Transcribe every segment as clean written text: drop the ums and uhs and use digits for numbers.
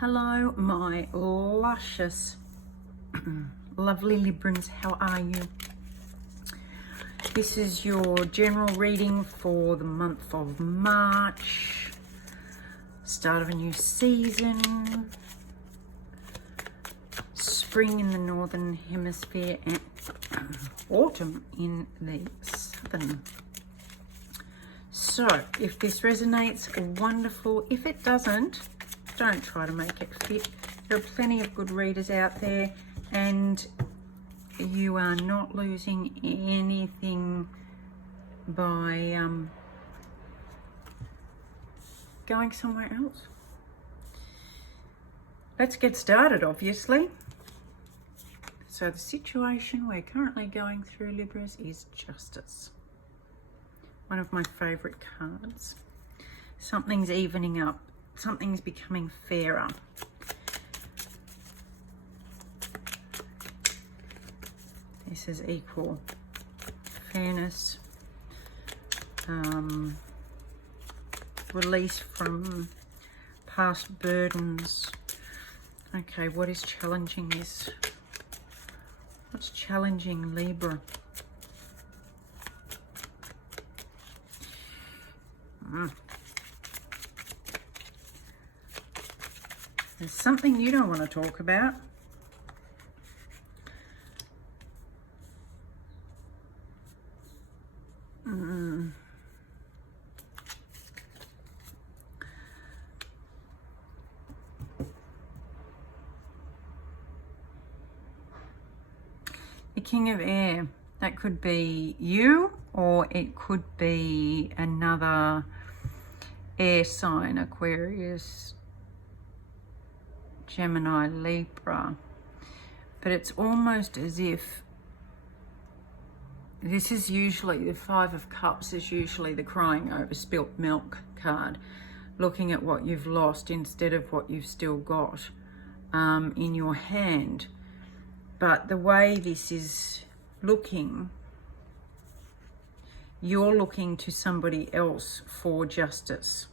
Hello, my luscious, lovely Librans. How are you? This is your general reading for the month of March. Start of a new season. Spring in the northern hemisphere and autumn in the southern. So, if this resonates, wonderful. If it doesn't, don't try to make it fit. There are plenty of good readers out there, and you are not losing anything by going somewhere else. Let's get started, obviously. So the situation we're currently going through, Libras, is justice. One of my favorite cards. Something's evening up. Something's becoming fairer. This is equal fairness, release from past burdens. Okay, what is challenging this? What's challenging Libra? There's something you don't want to talk about. The King of Air. That could be you, or it could be another air sign, Aquarius, Gemini, Libra. But it's almost as if this is usually, the Five of Cups is usually the crying over spilt milk card, looking at what you've lost instead of what you've still got in your hand. But the way this is looking, you're looking to somebody else for justice.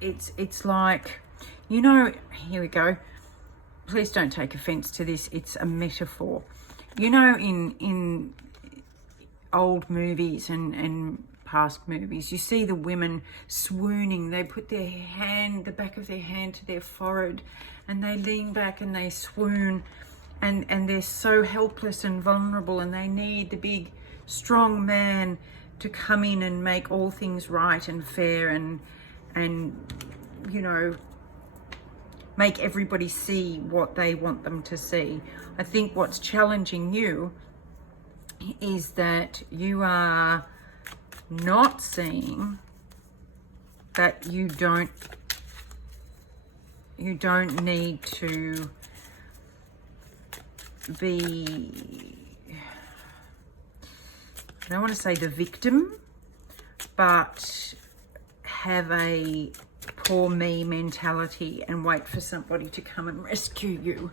It's like, you know, here we go. Please don't take offense to this. It's a metaphor. You know, in old movies and past movies, you see the women swooning. They put their hand, the back of their hand to their forehead, and they lean back and they swoon, and they're so helpless and vulnerable, and they need the big, strong man to come in and make all things right and fair and you know, make everybody see what they want them to see. I think what's challenging you is that you are not seeing that you don't need to be, I don't want to say the victim, but have a poor me mentality and wait for somebody to come and rescue you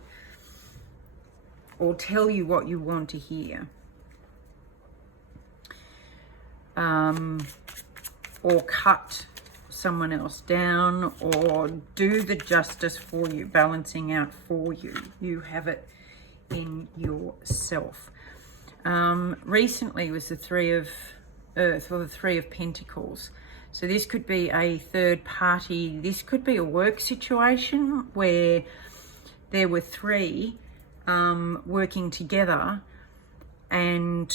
or tell you what you want to hear. Or cut someone else down, or do the justice for you, balancing out for you. You have it in yourself. Recently was the Three of Earth, or the Three of Pentacles. So this could be a third party. This could be a work situation where there were three working together, and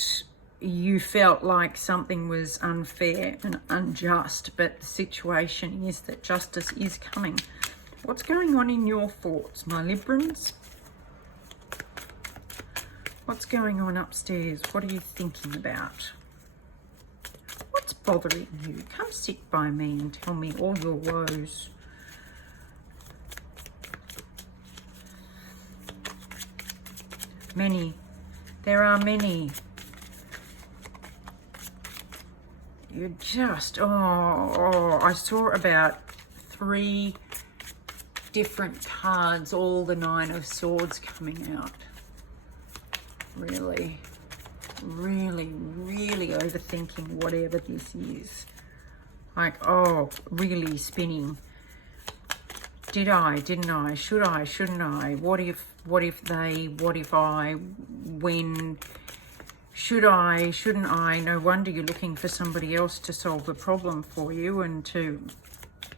you felt like something was unfair and unjust, but the situation is that justice is coming. What's going on in your thoughts, my Librans? What's going on upstairs? What are you thinking about? What's bothering you? Come sit by me and tell me all your woes. Many. There are many. You just, I saw about 3 different cards, all the Nine of Swords coming out. Really, really, really overthinking whatever this is. Like, oh, really spinning. Did I, didn't I, should I, shouldn't I, what if they, what if I, when, should I, shouldn't I? No wonder you're looking for somebody else to solve the problem for you and to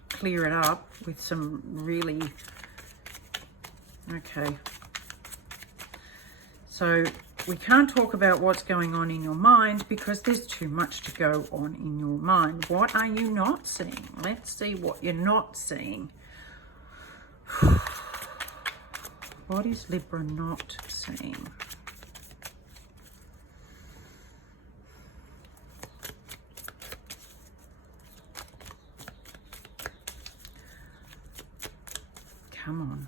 clear it up with some really, okay. So we can't talk about what's going on in your mind because there's too much to go on in your mind. What are you not seeing? Let's see what you're not seeing. What is Libra not seeing? Come on.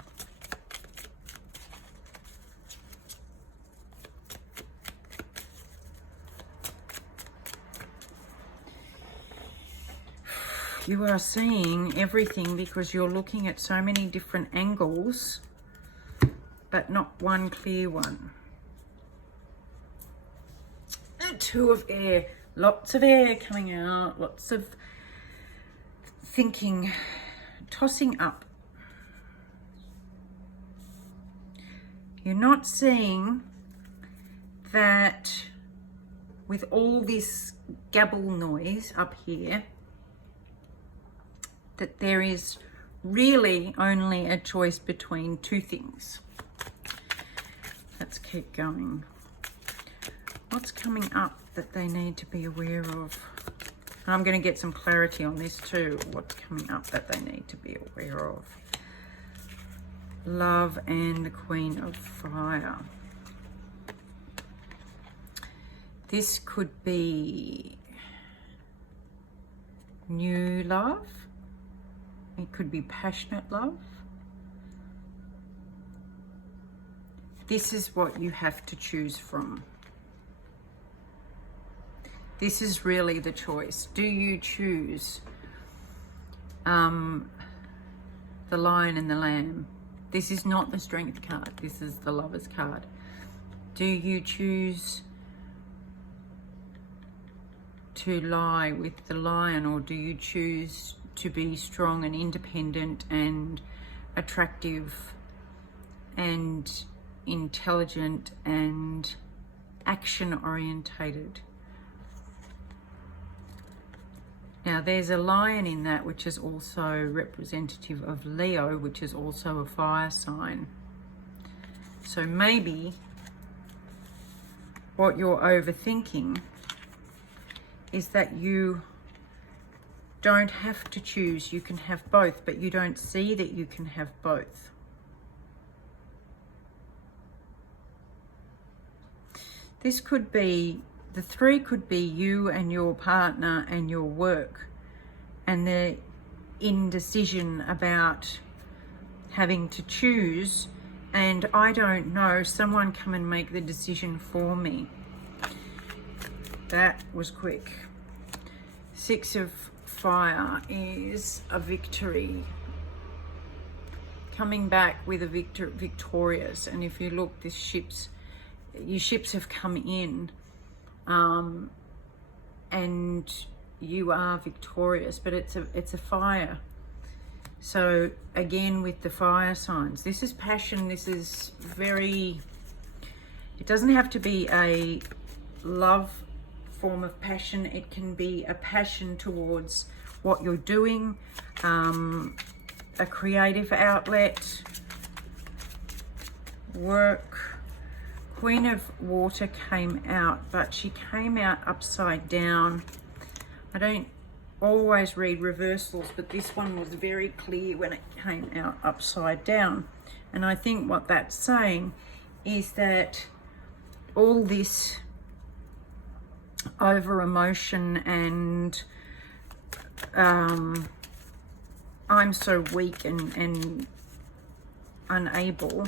You are seeing everything because you're looking at so many different angles, but not one clear one. The Two of Air, lots of air coming out, lots of thinking, tossing up. You're not seeing that with all this gabble noise up here, that there is really only a choice between two things. Let's keep going. What's coming up that they need to be aware of? And I'm going to get some clarity on this too. What's coming up that they need to be aware of? Love and the Queen of Fire. This could be new love. It could be passionate love. This is what you have to choose from. This is really the choice. Do you choose the Lion and the Lamb? This is not the Strength card. This is the Lover's card. Do you choose to lie with the Lion, or do you choose to be strong and independent and attractive and intelligent and action orientated? Now there's a lion in that, which is also representative of Leo, which is also a fire sign. So maybe what you're overthinking is that you don't have to choose. You can have both, but you don't see that you can have both. This could be, the three could be you and your partner and your work, and the indecision about having to choose, and I don't know, someone come and make the decision for me. That was quick. Six of Fire is a victory. Coming back with a victorious. And if you look, your ships have come in, and you are victorious, but it's a fire. So again, with the fire signs, this is passion. This is very, it doesn't have to be a love form of passion. It can be a passion towards what you're doing, a creative outlet, work. Queen of Water came out, but she came out upside down. I don't always read reversals, but this one was very clear when it came out upside down. And I think what that's saying is that all this over emotion and I'm so weak and unable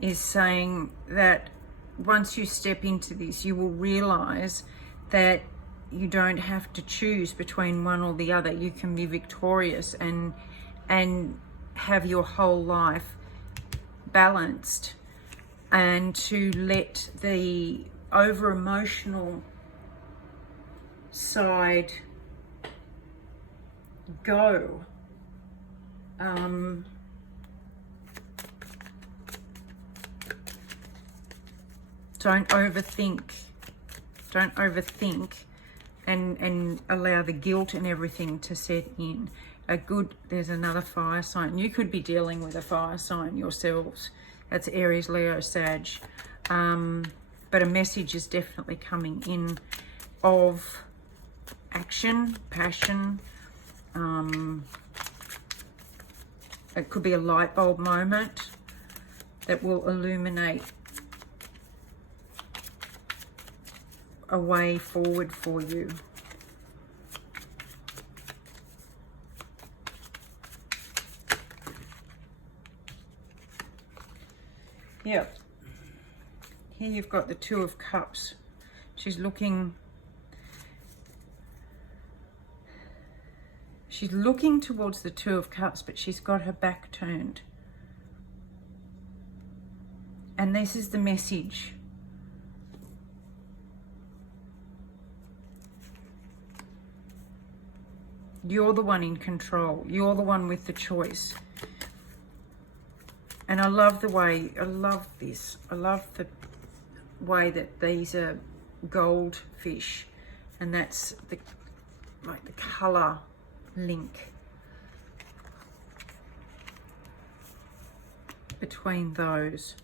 is saying that once you step into this, you will realize that you don't have to choose between one or the other. You can be victorious and have your whole life balanced, and to let the over emotional side go. Don't overthink. Don't overthink and allow the guilt and everything to set in. There's another fire sign. You could be dealing with a fire sign yourselves. That's Aries, Leo, Sag. But a message is definitely coming in of action, passion. It could be a light bulb moment that will illuminate a way forward for you. Yep. Here you've got the Two of Cups. She's looking towards the Two of Cups, but she's got her back turned. And this is the message. You're the one in control. You're the one with the choice. And I love the way, I love this. I love the way that these are gold fish. And that's the colour link between those.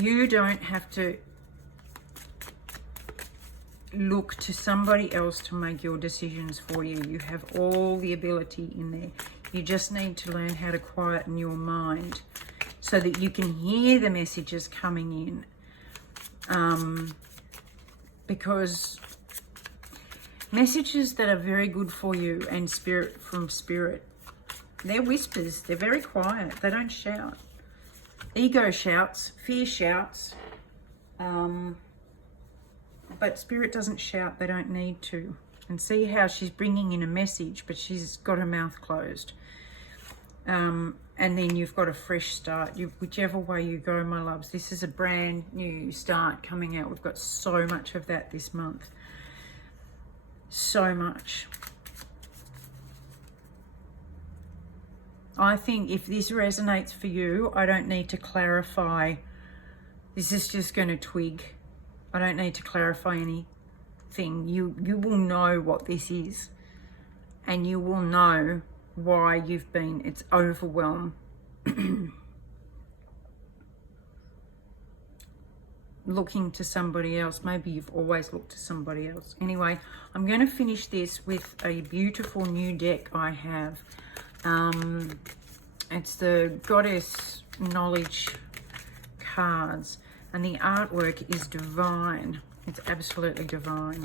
You don't have to look to somebody else to make your decisions for you. You have all the ability in there. You just need to learn how to quieten your mind so that you can hear the messages coming in. Because messages that are very good for you and from spirit, they're whispers. They're very quiet. They don't shout. Ego shouts. Fear shouts. But spirit doesn't shout. They don't need to. And see how she's bringing in a message, but she's got her mouth closed. And then you've got a fresh start. Whichever way you go, my loves, this is a brand new start coming out. We've got so much of that this month. So much. I think if this resonates for you, I don't need to clarify. This is just going to twig. I don't need to clarify anything. You will know what this is. And you will know why it's overwhelmed. Looking to somebody else. Maybe you've always looked to somebody else. Anyway, I'm going to finish this with a beautiful new deck I have. It's the Goddess Knowledge cards. And the artwork is divine. It's absolutely divine.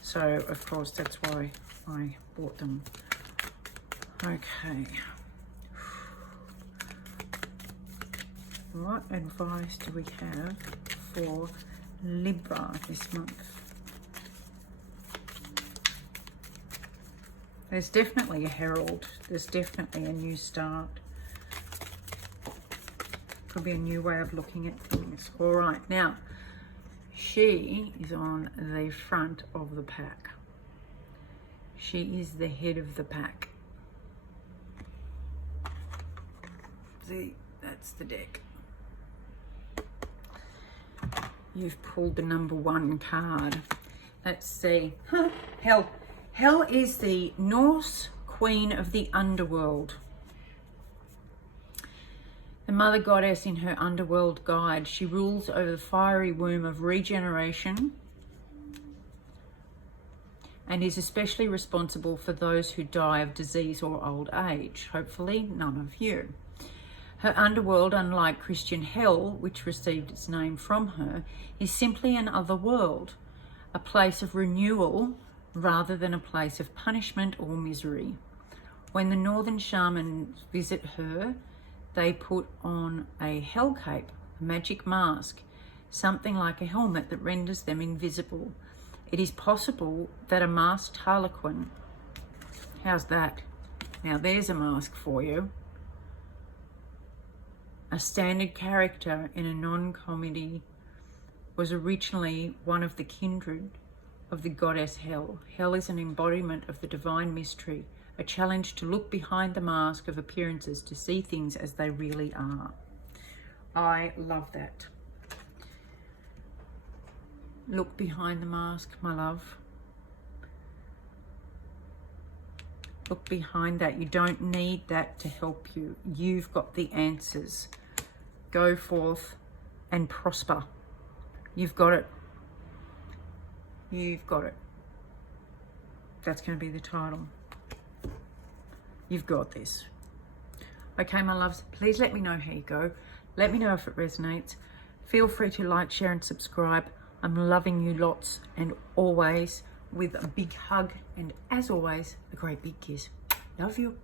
So, of course, that's why I bought them. Okay. What advice do we have for Libra this month? There's definitely a herald. There's definitely a new start. Could be a new way of looking at things. All right, now she is on the front of the pack. She is the head of the pack. See, that's the deck. You've pulled the number 1 card. Let's see. Hell. Hell is the Norse queen of the underworld. The mother goddess in her underworld guide. She rules over the fiery womb of regeneration and is especially responsible for those who die of disease or old age. Hopefully none of you. Her underworld, unlike Christian hell, which received its name from her, is simply an other world, a place of renewal rather than a place of punishment or misery. When the northern shamans visit her, they put on a hell cape, a magic mask, something like a helmet that renders them invisible. It is possible that a masked harlequin, how's that? Now there's a mask for you. A standard character in a non-comedy was originally one of the kindred of the goddess Hell. Hell is an embodiment of the divine mystery, a challenge to look behind the mask of appearances to see things as they really are. I love that. Look behind the mask, my love. Look behind that. You don't need that to help you. You've got the answers. Go forth and prosper. You've got it. You've got it. That's going to be the title. You've got this. Okay, my loves, please let me know how you go. Let me know if it resonates. Feel free to like, share and subscribe. I'm loving you lots and always, with a big hug and, as always, a great big kiss. Love you.